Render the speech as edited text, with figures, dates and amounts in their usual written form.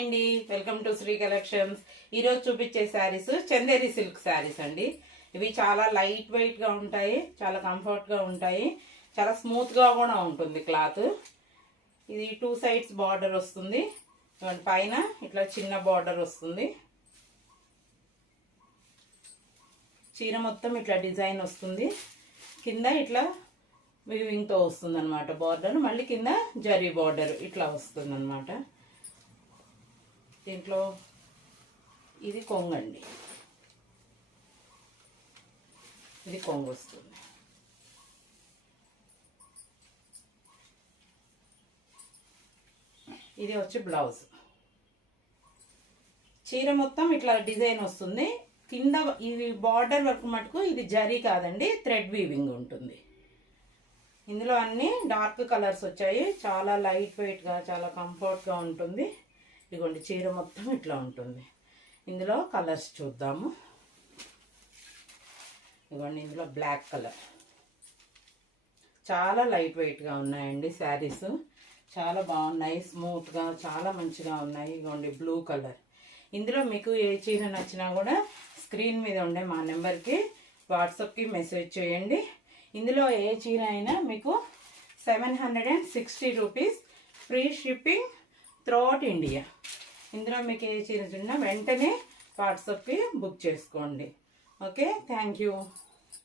అండి, welcome to Shri collections. ఈరోజు చూపించే శారీస్ చందేరి సిల్క్ శారీస్ అండి. ఇవి చాలా లైట్ వెయిట్ గా ఉంటాయి, చాలా కంఫర్ట్ గా ఉంటాయి, చాలా స్మూత్ గా కూడా ఉంటుంది క్లాత్. ఇది 2 సైడ్స్ బార్డర్ వస్తుంది, పైన ఇట్లా చిన్న బార్డర్ వస్తుంది. చీర మొత్తం ఇట్లా డిజైన్ వస్తుంది, కింద ఇట్లా వీవింగ్ తో వస్తుంది అనమాట బార్డర్, మళ్ళీ కింద జరీ బార్డర్ ఇట్లా వస్తుంది అనమాట. దీంట్లో ఇది కొంగండి, ఇది కొంగు వస్తుంది. ఇది వచ్చి బ్లౌజ్. చీర మొత్తం ఇట్లా డిజైన్ వస్తుంది, కింద ఇది బార్డర్ వరకు మటుకు ఇది జరీ కాదండి, థ్రెడ్ వీవింగ్ ఉంటుంది. ఇందులో అన్ని డార్క్ కలర్స్ వచ్చాయి, చాలా లైట్ వెయిట్గా చాలా కంఫర్ట్గా ఉంటుంది. ఇదిగోండి చీర మొత్తం ఇట్లా ఉంటుంది. ఇందులో కలర్స్ చూద్దాము. ఇదిగోండి ఇందులో బ్లాక్ కలర్, చాలా లైట్ వెయిట్గా ఉన్నాయండి శారీస్, చాలా బాగున్నాయి, స్మూత్గా చాలా మంచిగా ఉన్నాయి. ఇదిగోండి బ్లూ కలర్. ఇందులో మీకు ఏ చీర నచ్చినా కూడా స్క్రీన్ మీద ఉండే మా నెంబర్కి వాట్సాప్కి మెసేజ్ చేయండి. ఇందులో ఏ చీర అయినా మీకు 760 rupees free shipping throughout India. ఇందులో మీకు ఏ చీర చిన్న వెంటనే వాట్సాప్కి బుక్ చేసుకోండి. Okay, thank you.